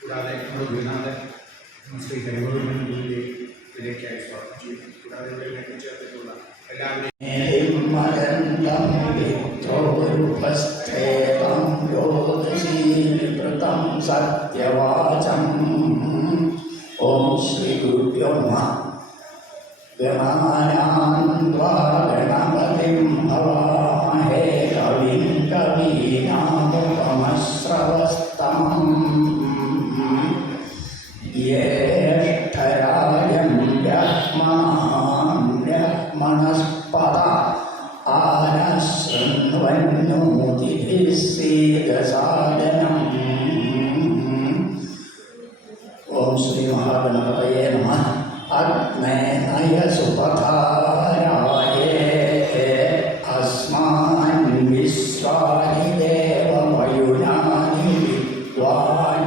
കൂടാതെ ഗുരുനാഥൻ ശ്രീ കരിമൂരിലേക്കായി സ്വാഗതം ചെയ്യുന്നു. കൂടാതെ ഇവിടെ ചേർത്തിട്ടുള്ള എല്ലാവരെയും സത്യവാചം. ഓം ശ്രീ ഗുരുഭ്യോ നമഃ. ഗണാനാന്വാ ഗണപതിം ഭവാമഹേ കവിം കവീനാമുപമശ്രവസ്തമം ജ്യേഷ്ഠരാജം ബ്രഹ്മണസ്പത ആനശൃണ്വന്നോതിഭിസ്സീദസാദനം. ഓം ശ്രീ മഹാഗണപതയേ നമഃ. അഗ്നേയ സുപഥാരായേ അസ്മാൻ വിശ്വാനി ദേവമയുനാനി വിദ്വാൻ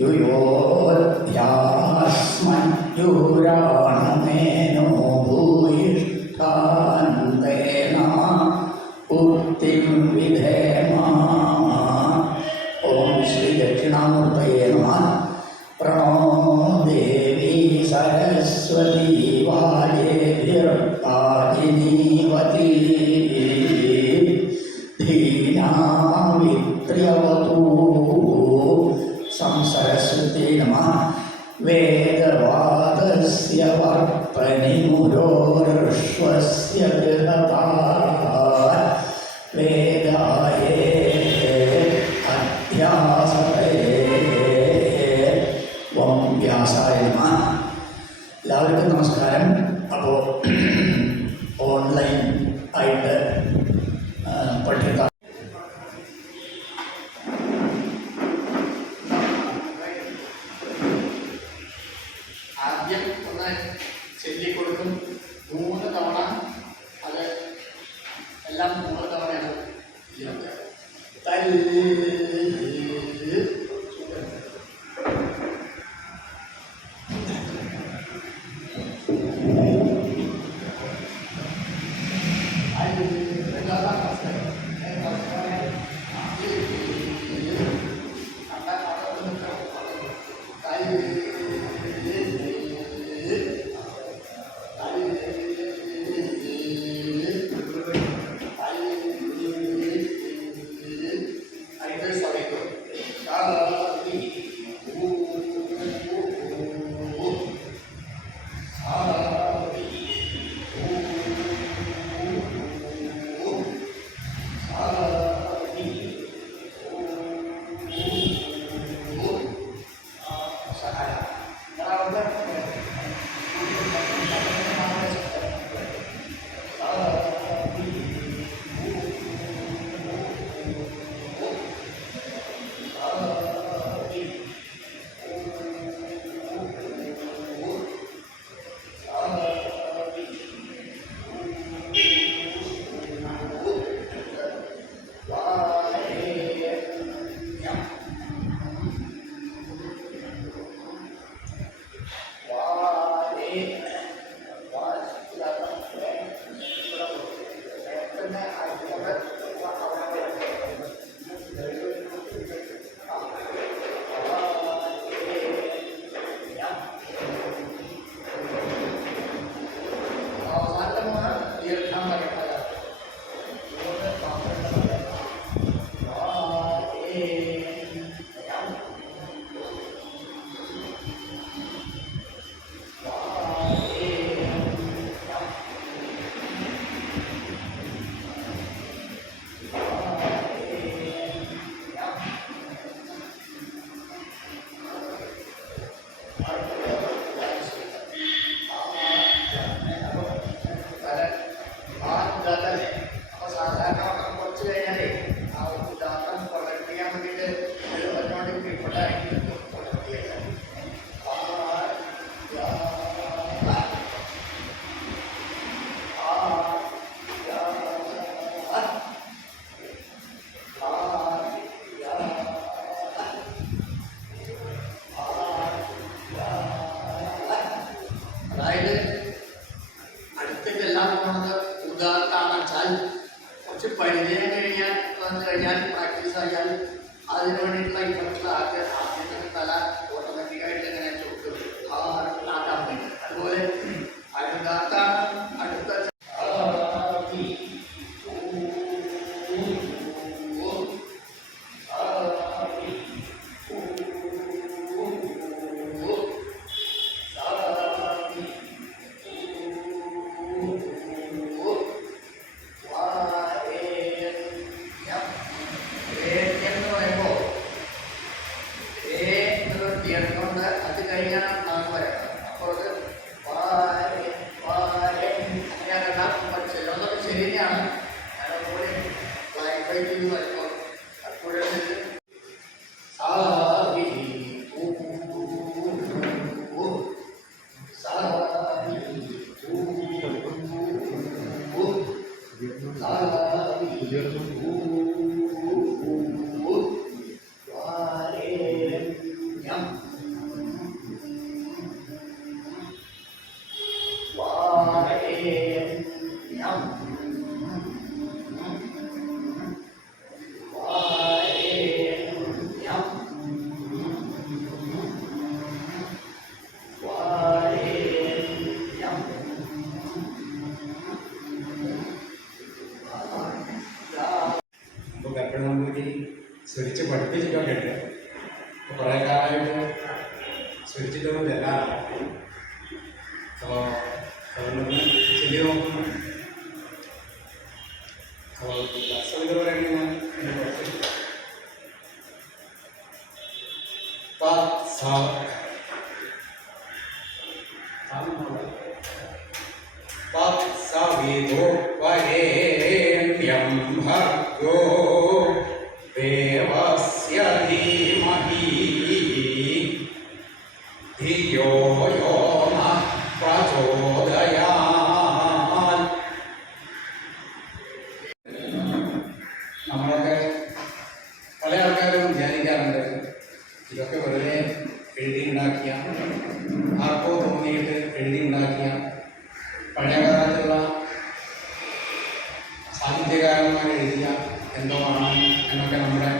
യുയോധ്യാസ്മയൂരാണമേനോ ഭൂയിഷ്ഠാന്തേന ഉക്തിം വിധേമ. ഓം ശ്രീ ദക്ഷിണാമൂർത്തയേ നമഃ. പ്രണോ ദേവി സരസ്വതി വാജേഭിർവാജിനീവതി ധീനാവിത്ര്യവതൂ സംസരസ്വതി നമഃ. വേദവാദസ്യ വർത്തനിമുരോർഷ്വസ്യ ഗൃഹതാ വേദായേ അധ്യാസതേ. ഓം വ്യാസായ നമഃ. എല്ലാവർക്കും നമസ്കാരം. അപ്പോൾ ഓൺലൈൻ ആയിട്ട് പഠിക്കാം. ആദ്യം ഒന്ന് ചൊല്ലിക്കൊടുക്കും. 3 തവണ അത് എല്ലാം 3 തവണയാണ്. ഉദാഹരണമാണെന്ന് വെച്ചാൽ കുറച്ച് പരിചയം കഴിഞ്ഞാൽ വന്നു കഴിഞ്ഞാൽ പ്രാക്ടീസ് ആയാൽ അതിന് വേണ്ടിയിട്ടുള്ള ഇൻഫർമേഷൻ ആദ്യത്തെ തല ഓട്ടോമാറ്റിക്കായിട്ട് ഇങ്ങനെ ചുട്ടും ആക്കാൻ പറ്റും. അതുപോലെ അടുത്ത അത് കഴിഞ്ഞാൽ നാം പറയാം. അപ്പോൾ അത് ചിലതൊക്കെ ശരി തന്നെയാണ്. ഞാനതുപോലെ ക്ലാരിഫൈ ചെയ്ത് വരുമ്പോൾ അപ്പോഴും എപ്പോഴും നമുക്ക് സ്വരിച്ച് പഠിപ്പിച്ചിട്ടൊക്കെ ഉണ്ട്. കുറേ കാലമായിട്ട് സ്വരിച്ചിട്ടൊന്നും ചെല്ലാറില്ല. അപ്പോൾ അതുകൊണ്ടൊന്ന് ചെല്ലി നോക്കുന്നു. അപ്പോൾ ക്ലാസ് പറയുന്നത് സവിതോ വരേണ്യം ഭർഗോ ദേവസ്യ ധീമഹി ധിയോ യോ നഃ പ്രചോദയാത്. നമ്മളൊക്കെ പല ആൾക്കാരും വിചാരിക്കാറുണ്ട് ഇതൊക്കെ വെറുതെ എഴുതി ഉണ്ടാക്കിയ, ആർക്കോ തോന്നിയിട്ട് എഴുതി ഉണ്ടാക്കിയ പഴയകാലത്തുള്ള സാഹിത്യകാരന്മാർ എഴുതിയ എന്തോ ആണ് എന്നൊക്കെ നമ്മുടെ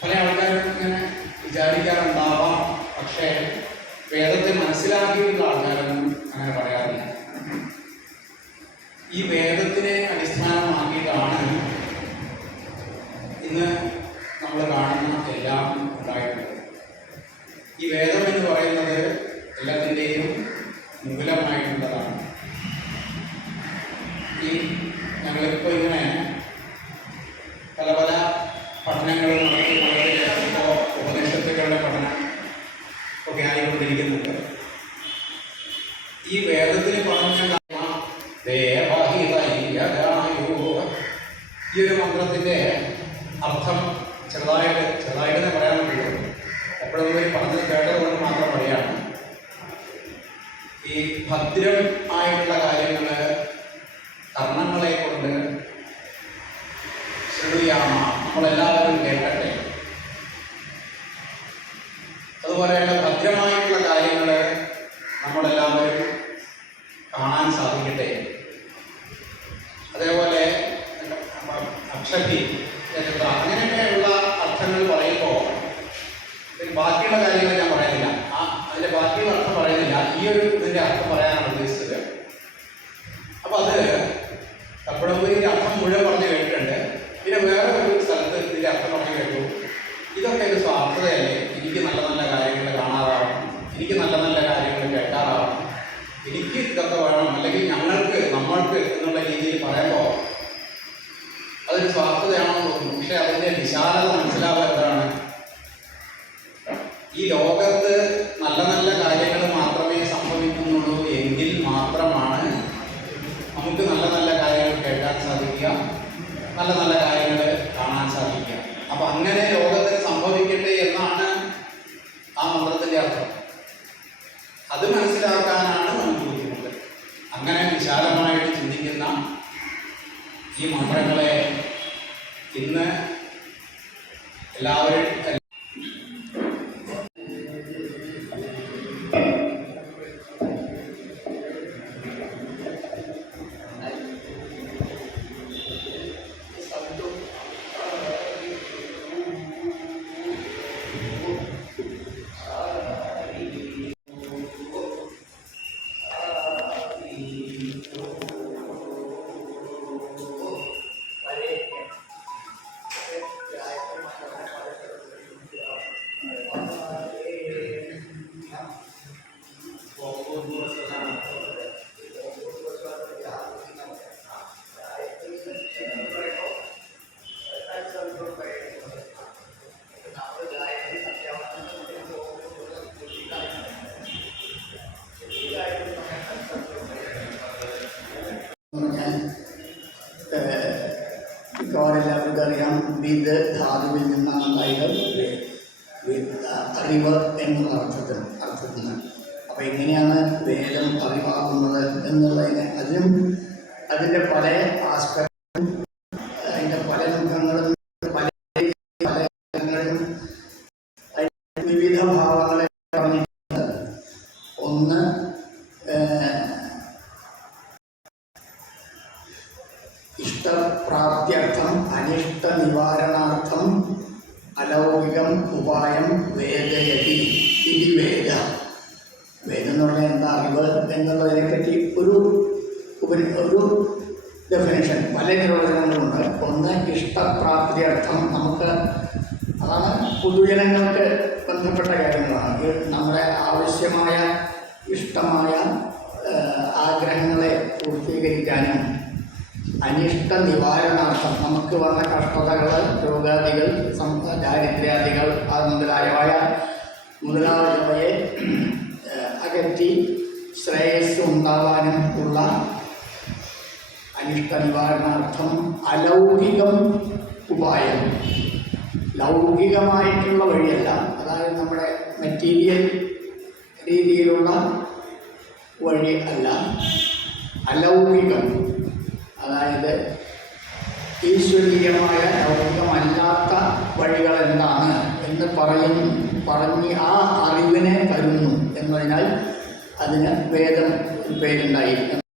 പല ആൾക്കാരും ഇങ്ങനെ വിചാരിക്കാറുണ്ടാവാം. പക്ഷേ വേദത്തെ മനസ്സിലാക്കിയിട്ടുള്ള ആൾക്കാരൊന്നും അങ്ങനെ പറയാറില്ല. ഈ വേദത്തിനെ അടിസ്ഥാനമാക്കിയിട്ടാണ് ഇന്ന് നമ്മൾ കാണുന്ന എല്ലാം ഉണ്ടായിട്ടുള്ളത്. ഈ വേദം എന്ന് പറയുന്നത് എല്ലാത്തിൻ്റെയും മൂലമായിട്ടുള്ളതാണ്. ഈ ഞങ്ങളിപ്പോൾ ഇങ്ങനെ പല പല പഠനങ്ങളും നടത്തിക്കൊണ്ടിരിക്കുമ്പോൾ ഉപനിഷത്തുക്കളുടെ പഠനം ഒക്കെ ആയിക്കൊണ്ടിരിക്കുന്നുണ്ട്. ഈ വേദത്തിന് പറഞ്ഞ ഈ ഒരു മന്ത്രത്തിൻ്റെ അർത്ഥം ചെറുതായിട്ട് പറയാൻ പറ്റുള്ളൂ. എപ്പോഴും പറഞ്ഞത് കേട്ടത് കൊണ്ട് മാത്രം പറയാണ്. ഈ ഭദ്രം ആയിട്ടുള്ള കാര്യങ്ങൾ കർണങ്ങളെ കൊണ്ട് ശ്രുയാമ നമ്മളെല്ലാവരും കേൾക്കട്ടെ. അതുപോലെയുള്ള ഭദ്രമായിട്ടുള്ള കാര്യങ്ങൾ നമ്മളെല്ലാവരും കാണാൻ സാധിക്കട്ടെ. അതേപോലെ അക്ഷതി അങ്ങനെയൊക്കെയുള്ള അർത്ഥങ്ങൾ പറയുമ്പോൾ ബാക്കിയുള്ള കാര്യങ്ങൾ ഞാൻ പറയുന്നില്ല. അതിൻ്റെ ബാക്കിയുള്ള അർത്ഥം പറയുന്നില്ല. ഈ ഒരു ഇതിൻ്റെ അർത്ഥം പറയാനാണ് ഉദ്ദേശിച്ചത്. അപ്പോൾ അത് കപ്പടമ്പൂരിൻ്റെ അർത്ഥം മുഴുവൻ പറഞ്ഞ് കേട്ടിട്ടുണ്ട്. പിന്നെ വേറെ ഒരു സ്ഥലത്ത് ഇതിൻ്റെ അർത്ഥം പറഞ്ഞ് കേട്ടു. ഇതൊക്കെ ഒരു സ്വാർത്ഥതയല്ലേ? എനിക്ക് നല്ല നല്ല കാര്യങ്ങൾ കാണാറാവണം, എനിക്ക് നല്ല നല്ല കാര്യങ്ങൾ കേൾക്കാറാവണം, എനിക്ക് ഇതൊക്കെ വേണം, അല്ലെങ്കിൽ നമ്മൾക്ക് എന്നുള്ള രീതിയിൽ പറയുമ്പോൾ അതൊരു സ്വാർത്ഥതയാണെന്ന് തോന്നുന്നു. പക്ഷെ അതിൻ്റെ വിശാലത മനസ്സിലാവാത്തതാണ്. ഈ ലോകത്ത് നല്ല നല്ല കാര്യങ്ങൾ മാത്രമേ സംഭവിക്കുന്നുള്ളൂ എങ്കിൽ മാത്രമാണ് നമുക്ക് നല്ല നല്ല കാര്യങ്ങൾ കേൾക്കാൻ സാധിക്കുക, നല്ല നല്ല കാര്യങ്ങൾ കാണാൻ സാധിക്കുക. അപ്പം അങ്ങനെ ലോകത്തിൽ സംഭവിക്കട്ടെ എന്നാണ് ആ മന്ത്രത്തിൻ്റെ അർത്ഥം. അത് മനസ്സിലാക്കാനാണ് നമുക്ക് ബുദ്ധിമുട്ട്. അങ്ങനെ വിശാലമായിട്ട് ചിന്തിക്കുന്ന ഈ മന്ത്രങ്ങളെ ഇന്ന് എല്ലാവരും അതിന് മിക്കവാറെല്ലാവർക്കും അറിയാം, വിത് ധാതുവിൽ നിന്നാണ് ഉണ്ടായത്, അറിവ് എന്നുള്ള അർത്ഥത്തിൽ. അപ്പോൾ എങ്ങനെയാണ് വേദം അറിവാകുന്നത് എന്നുള്ളതിന് അതിൻ്റെ പല ആസ്പെക്റ്റും അതിൻ്റെ പല മുഖങ്ങളും പല ഘട്ടങ്ങളിലും വിവിധ ഭാവങ്ങളെ പറഞ്ഞിട്ടുണ്ട്. ഒന്ന് ഇഷ്ടപ്രാപ്ത്യർത്ഥം അനിഷ്ട നിവാരണാർത്ഥം അലൗകികം ഉപായം വേദയതി ഇതി വേദ. വേദം എന്ന് പറഞ്ഞാൽ എന്താ, അറിവ് എന്നുള്ളതിനെപ്പറ്റി ഒരു ഡെഫിനേഷൻ, പല നിർവചനങ്ങളുണ്ട്. ഒന്ന് ഇഷ്ടപ്രാപ്തിയർത്ഥം, നമുക്ക് അതാണ് പൊതുജനങ്ങൾക്ക് ബന്ധപ്പെട്ട കാര്യങ്ങളാണ്. നമ്മുടെ ആവശ്യമായ ഇഷ്ടമായ ആഗ്രഹങ്ങളെ പൂർത്തീകരിക്കാനും അനിഷ്ട നിവാരണാർത്ഥം നമുക്ക് വന്ന കഷ്ടതകൾ, രോഗാദികൾ, ദാരിദ്ര്യാദികൾ മുതലായവയെ അകറ്റി ശ്രേയസ് ഉണ്ടാവാനും ഉള്ള അനിഷ്ട നിവാരണാർത്ഥം അലൗകികം ഉപായം. ലൗകികമായിട്ടുള്ള വഴിയല്ല, അതായത് നമ്മുടെ മെറ്റീരിയൽ രീതിയിലുള്ള വഴി അല്ല, അലൗകികം, അതായത് ഈശ്വരീയമായ ലൗകികമല്ലാത്ത വഴികൾ എന്താണ് എന്ന് പറഞ്ഞ് ആ അറിവിനെ തരുന്നു എന്നതിനാൽ അതിന് വേദം പേരുണ്ടായി.